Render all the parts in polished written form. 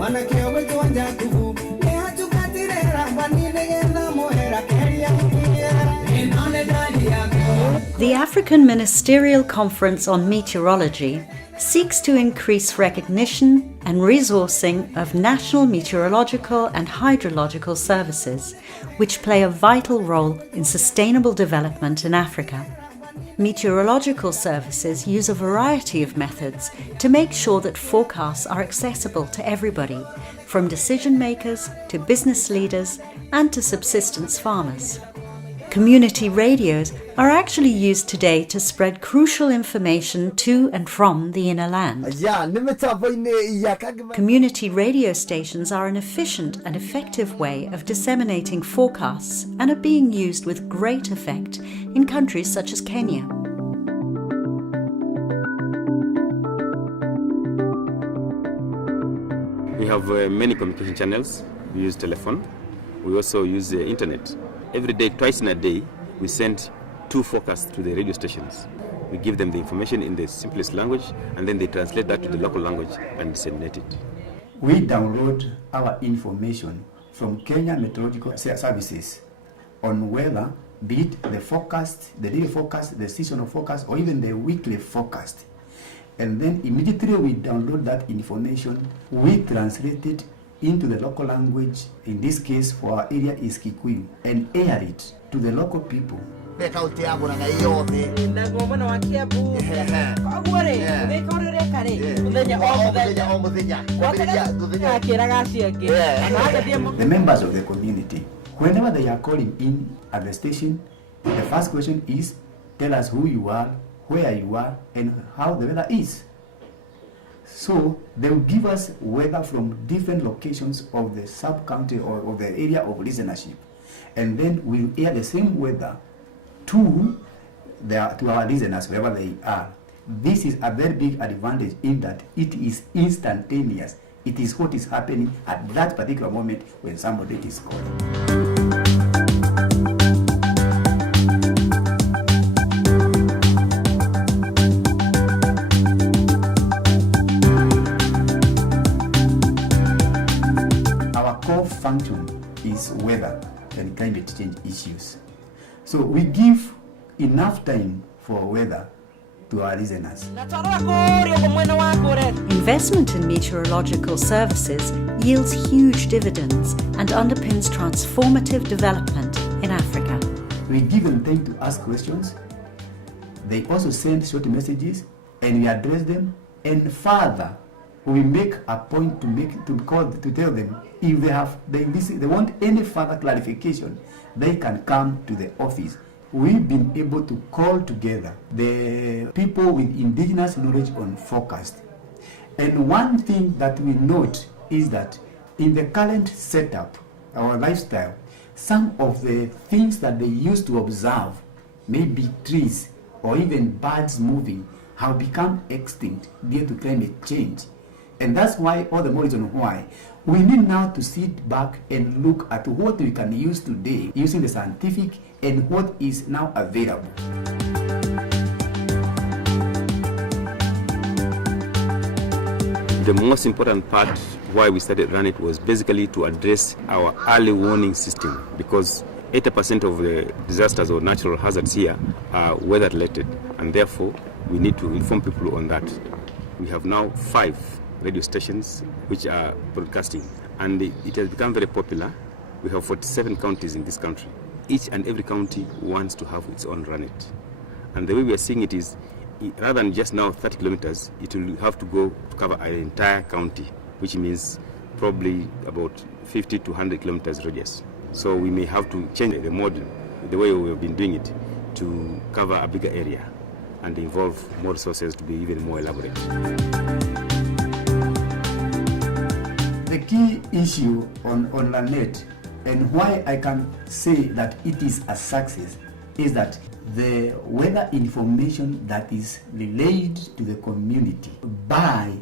The African Ministerial Conference on Meteorology seeks to increase recognition and resourcing of national meteorological and hydrological services, which play a vital role in sustainable development in Africa. Meteorological services use a variety of methods to make sure that forecasts are accessible to everybody, from decision makers to business leaders and to subsistence farmers. Community radios are actually used today to spread crucial information to and from the inner land. Community radio stations are an efficient and effective way of disseminating forecasts and are being used with great effect in countries such as Kenya. We have many communication channels. We use telephone. We also use the internet. Every day, twice in a day, we send 2 forecasts to the radio stations. We give them the information in the simplest language, and then they translate that to the local language and disseminate it. We download our information from Kenya Meteorological Services on weather, be it the forecast, the daily forecast, the seasonal forecast, or even the weekly forecast. And then immediately we download that information, we translate it into the local language. In this case, for our area is Kikuyu, and air it to the local people. The members of the community, whenever they are calling in at the station, the first question is, tell us who you are, where you are, and how the weather is. So they will give us weather from different locations of the sub-county or of the area of listenership. And then we'll air the same weather to our listeners wherever they are. This is a very big advantage in that it is instantaneous. It is what is happening at that particular moment when somebody is calling. Function is weather and climate change issues. So we give enough time for weather to our listeners. Investment in meteorological services yields huge dividends and underpins transformative development in Africa. We give them time to ask questions. They also send short messages and we address them, and further we make a point to tell them if they want any further clarification, they can come to the office. We've been able to call together the people with indigenous knowledge on forecast. And one thing that we note is that in the current setup, our lifestyle, some of the things that they used to observe, maybe trees or even birds moving, have become extinct due to climate change. And that's why, all the more reason why, we need now to sit back and look at what we can use today using the scientific and what is now available. The most important part why we started RANET was basically to address our early warning system, because 80% of the disasters or natural hazards here are weather related, and therefore we need to inform people on that. We have now 5 radio stations which are broadcasting, and it has become very popular. We have 47 counties in this country. Each and every county wants to have its own RANET. And the way we are seeing it is, rather than just now 30 kilometers, it will have to go to cover an entire county, which means probably about 50 to 100 kilometers radius. So we may have to change the model, the way we have been doing it, to cover a bigger area and involve more resources to be even more elaborate. The key issue on RANET, and why I can say that it is a success, is that the weather information that is relayed to the community by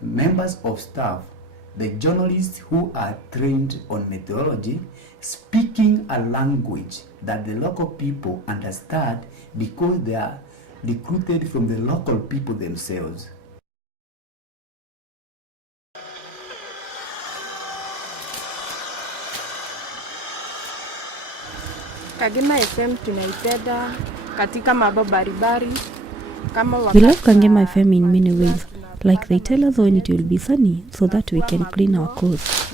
members of staff, the journalists who are trained on meteorology, speaking a language that the local people understand because they are recruited from the local people themselves. Kangema FM tunaipenda katika mambo mbalimbali kama We love Kangema FM in many ways. Like they tell us when it will be sunny so that we can clean our clothes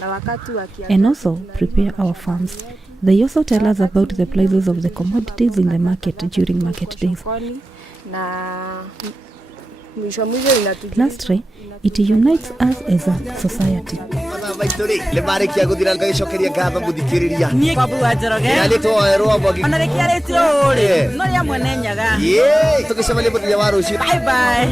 and also prepare our farms. They also tell us about the prices of the commodities in the market during market days. Lastly, it unites us as a society. Bye bye.